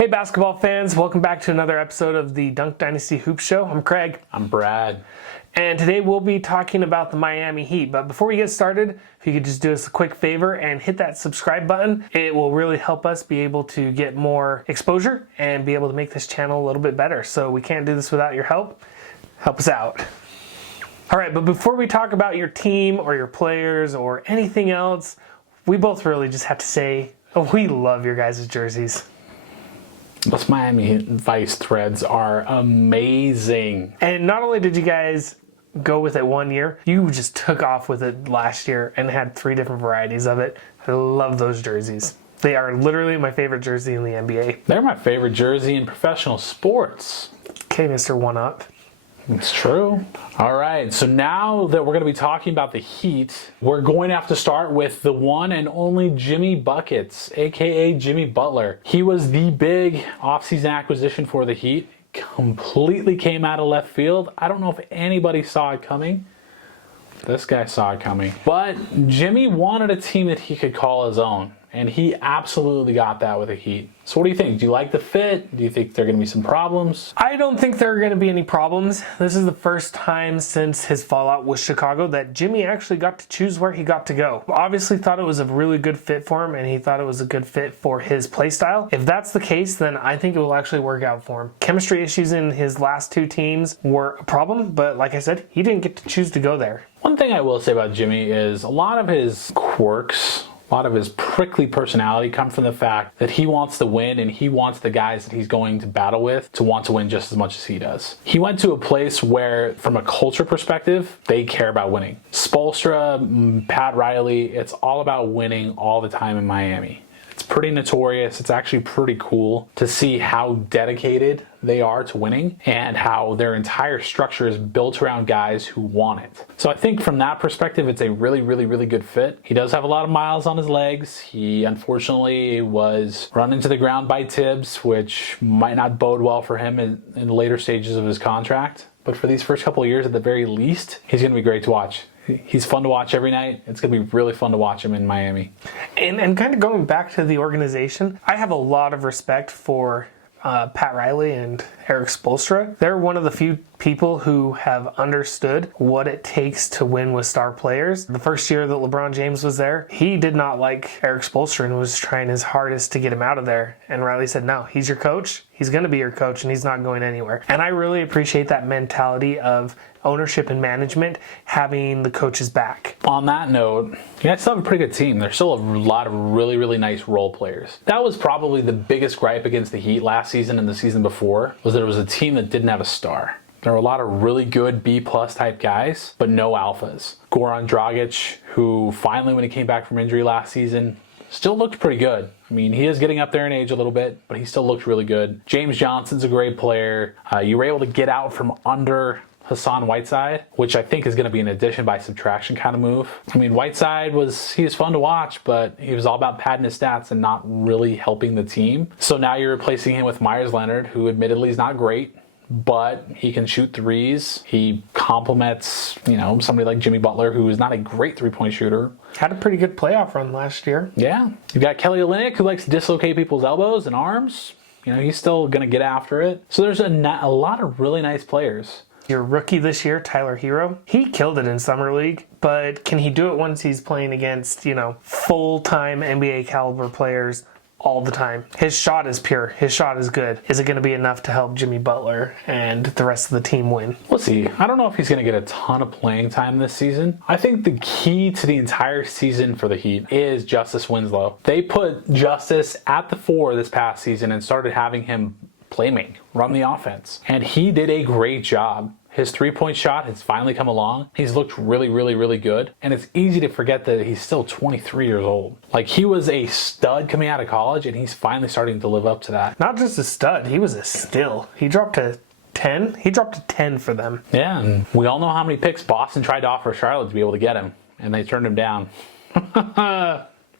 Hey basketball fans, welcome back to another episode of the Dunk Dynasty Hoop Show. I'm Craig. I'm Brad. And today we'll be talking about the Miami Heat. But before we get started, if you could just do us a quick favor and hit that subscribe button, it will really help us be able to get more exposure and be able to make this channel a little bit better. So we can't do this without your help. Help us out. All right, but before we talk about your team or your players or anything else, we both really just have to say, we love your guys' jerseys. Those Miami Vice threads are amazing. And not only did you guys go with it one year, you just took off with it last year and had 3 different varieties of it. I love those jerseys. They are literally my favorite jersey in the NBA. They're my favorite jersey in professional sports. Okay, Mr. One-Up. It's true. All right, so now that we're going to be talking about the Heat, we're going to have to start with the one and only Jimmy Buckets, aka Jimmy Butler. He was the big offseason acquisition for the Heat. Completely came out of left field. I don't know if anybody saw it coming. This guy saw it coming. But Jimmy wanted a team that he could call his own, and he absolutely got that with the Heat. So what do you think? Do you like the fit? Do you think there are going to be some problems? I don't think there are going to be any problems. This is the first time since his fallout with Chicago that Jimmy actually got to choose where he got to go. Obviously thought it was a really good fit for him, and he thought it was a good fit for his play style. If that's the case, then I think it will actually work out for him. Chemistry issues in his last 2 teams were a problem, but like I said, he didn't get to choose to go there. One thing I will say about Jimmy is a lot of his quirks, a lot of his prickly personality come from the fact that he wants to win, and he wants the guys that he's going to battle with to want to win just as much as he does. He went to a place where, from a culture perspective, they care about winning. Spoelstra, Pat Riley, it's all about winning all the time in Miami. It's pretty notorious. It's actually pretty cool to see how dedicated they are to winning and how their entire structure is built around guys who want it. So I think from that perspective, it's a really, really, really good fit. He does have a lot of miles on his legs. He unfortunately was run into the ground by Tibbs, which might not bode well for him in the later stages of his contract. But for these first couple of years, at the very least, he's going to be great to watch. He's fun to watch every night. It's going to be really fun to watch him in Miami. And kind of going back to the organization, I have a lot of respect for Pat Riley and Eric Spoelstra. They're one of the few people who have understood what it takes to win with star players. The first year that LeBron James was there, he did not like Eric Spoelstra and was trying his hardest to get him out of there. And Riley said, no, he's your coach. He's going to be your coach, and he's not going anywhere. And I really appreciate that mentality of ownership and management having the coach's back. On that note, you guys still have a pretty good team. There's still a lot of really, really nice role players. That was probably the biggest gripe against the Heat last season and the season before, was that it was a team that didn't have a star. There were a lot of really good B-plus type guys, but no alphas. Goran Dragic, who finally, when he came back from injury last season, still looked pretty good. I mean, he is getting up there in age a little bit, but he still looked really good. James Johnson's a great player. You were able to get out from under Hassan Whiteside, which I think is going to be an addition by subtraction kind of move. I mean, Whiteside was fun to watch, but he was all about padding his stats and not really helping the team. So now you're replacing him with Myers Leonard, who admittedly is not great, but he can shoot threes. He complements, somebody like Jimmy Butler, who is not a great three-point shooter. Had a pretty good playoff run last year. Yeah. You've got Kelly Olynyk, who likes to dislocate people's elbows and arms. He's still going to get after it. So there's a lot of really nice players. Your rookie this year, Tyler Hero, he killed it in Summer League, but can he do it once he's playing against, full-time NBA caliber players all the time? His shot is pure. His shot is good. Is it going to be enough to help Jimmy Butler and the rest of the team win? We'll see. I don't know if he's going to get a ton of playing time this season. I think the key to the entire season for the Heat is Justice Winslow. They put Justice at the 4 this past season and started having him playmate, run the offense. And he did a great job. His 3-point shot has finally come along. He's looked really, really, really good. And it's easy to forget that he's still 23 years old. Like, he was a stud coming out of college, and he's finally starting to live up to that. Not just a stud, he was a steal. He dropped to 10. He dropped to 10 for them. Yeah, and we all know how many picks Boston tried to offer Charlotte to be able to get him, and they turned him down.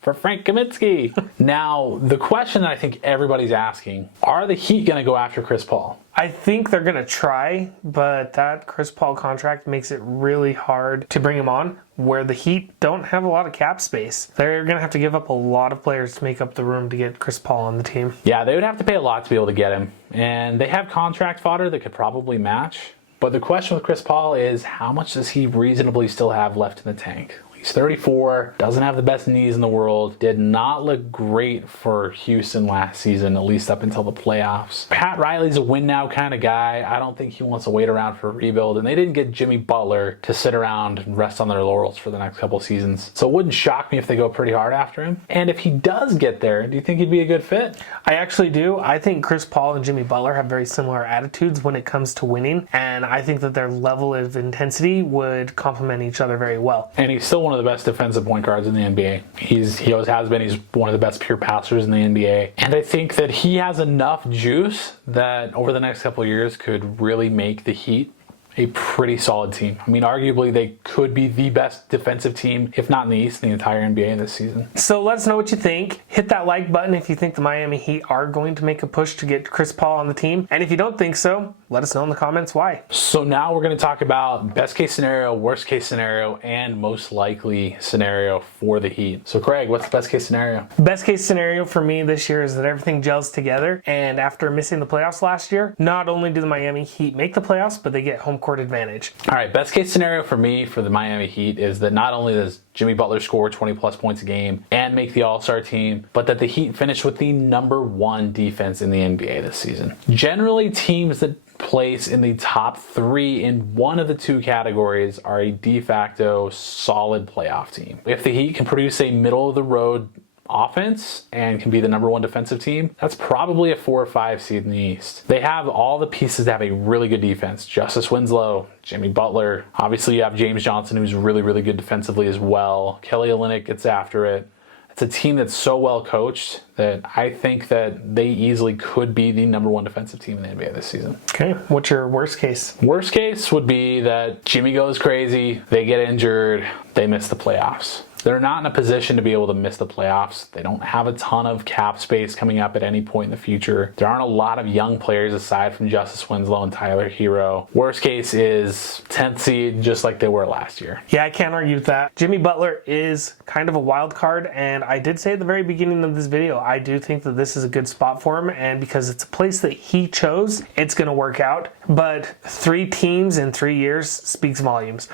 For Frank Kaminsky. Now, the question that I think everybody's asking, are the Heat going to go after Chris Paul? I think they're going to try, but that Chris Paul contract makes it really hard to bring him on where the Heat don't have a lot of cap space. They're going to have to give up a lot of players to make up the room to get Chris Paul on the team. Yeah, they would have to pay a lot to be able to get him. And they have contract fodder that could probably match. But the question with Chris Paul is, how much does he reasonably still have left in the tank? He's 34, doesn't have the best knees in the world, did not look great for Houston last season, at least up until the playoffs. Pat Riley's a win now kind of guy. I don't think he wants to wait around for a rebuild, and they didn't get Jimmy Butler to sit around and rest on their laurels for the next couple seasons. So it wouldn't shock me if they go pretty hard after him. And if he does get there, do you think he'd be a good fit? I actually do. I think Chris Paul and Jimmy Butler have very similar attitudes when it comes to winning, and I think that their level of intensity would complement each other very well. And he's still one of the best defensive point guards in the NBA. He always has been. He's one of the best pure passers in the NBA. And I think that he has enough juice that over the next couple of years could really make the Heat a pretty solid team. I mean, arguably they could be the best defensive team, if not in the East, in the entire NBA this season. So let us know what you think. Hit that like button if you think the Miami Heat are going to make a push to get Chris Paul on the team. And if you don't think so, let us know in the comments why. So now we're going to talk about best case scenario, worst case scenario, and most likely scenario for the Heat. So Craig, what's the best case scenario? Best case scenario for me this year is that everything gels together, and after missing the playoffs last year, not only do the Miami Heat make the playoffs, but they get home court advantage. All right, best case scenario for me for the Miami Heat is that not only does Jimmy Butler score 20 plus points a game and make the All-Star team, but that the Heat finish with the #1 defense in the NBA this season. Generally, teams that place in the top 3 in one of the 2 categories are a de facto solid playoff team. If the Heat can produce a middle-of-the-road offense and can be the #1 defensive team, that's probably a 4 or 5 seed in the East. They have all the pieces to have a really good defense. Justice Winslow, Jimmy Butler. Obviously, you have James Johnson, who's really, really good defensively as well. Kelly Olynyk gets after it. It's a team that's so well coached that I think that they easily could be the #1 defensive team in the NBA this season. Okay, what's your worst case? Worst case would be that Jimmy goes crazy, they get injured, they miss the playoffs. They're not in a position to be able to miss the playoffs. They don't have a ton of cap space coming up at any point in the future. There aren't a lot of young players aside from Justice Winslow and Tyler Hero. Worst case is 10th seed, just like they were last year. Yeah, I can't argue with that. Jimmy Butler is kind of a wild card, and I did say at the very beginning of this video, I do think that this is a good spot for him, and because it's a place that he chose, it's going to work out. But 3 teams in 3 years speaks volumes.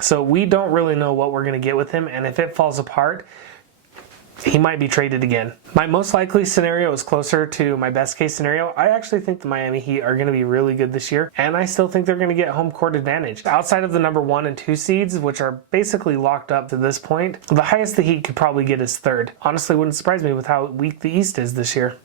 So we don't really know what we're going to get with him, and if it falls apart, he might be traded again. My most likely scenario is closer to my best case scenario. I actually think the Miami Heat are going to be really good this year, and I still think they're going to get home court advantage. Outside of the #1 and 2 seeds, which are basically locked up to this point, the highest the Heat could probably get is 3rd. Honestly, wouldn't surprise me with how weak the East is this year,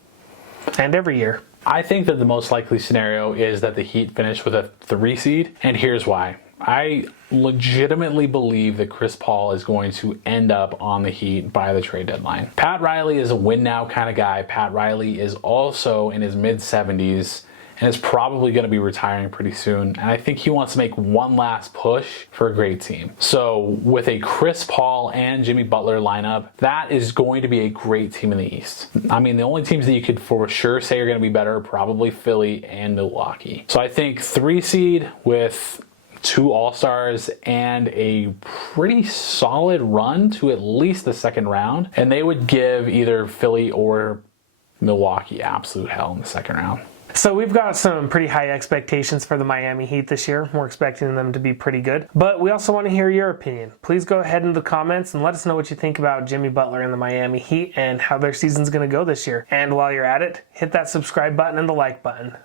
and every year. I think that the most likely scenario is that the Heat finish with a 3 seed, and here's why. I legitimately believe that Chris Paul is going to end up on the Heat by the trade deadline. Pat Riley is a win now kind of guy. Pat Riley is also in his mid-70s and is probably going to be retiring pretty soon. And I think he wants to make one last push for a great team. So with a Chris Paul and Jimmy Butler lineup, that is going to be a great team in the East. I mean, the only teams that you could for sure say are going to be better are probably Philly and Milwaukee. So I think 3 seed with 2 All-Stars and a pretty solid run to at least the 2nd round. And they would give either Philly or Milwaukee absolute hell in the 2nd round. So we've got some pretty high expectations for the Miami Heat this year. We're expecting them to be pretty good. But we also want to hear your opinion. Please go ahead in the comments and let us know what you think about Jimmy Butler and the Miami Heat and how their season's going to go this year. And while you're at it, hit that subscribe button and the like button.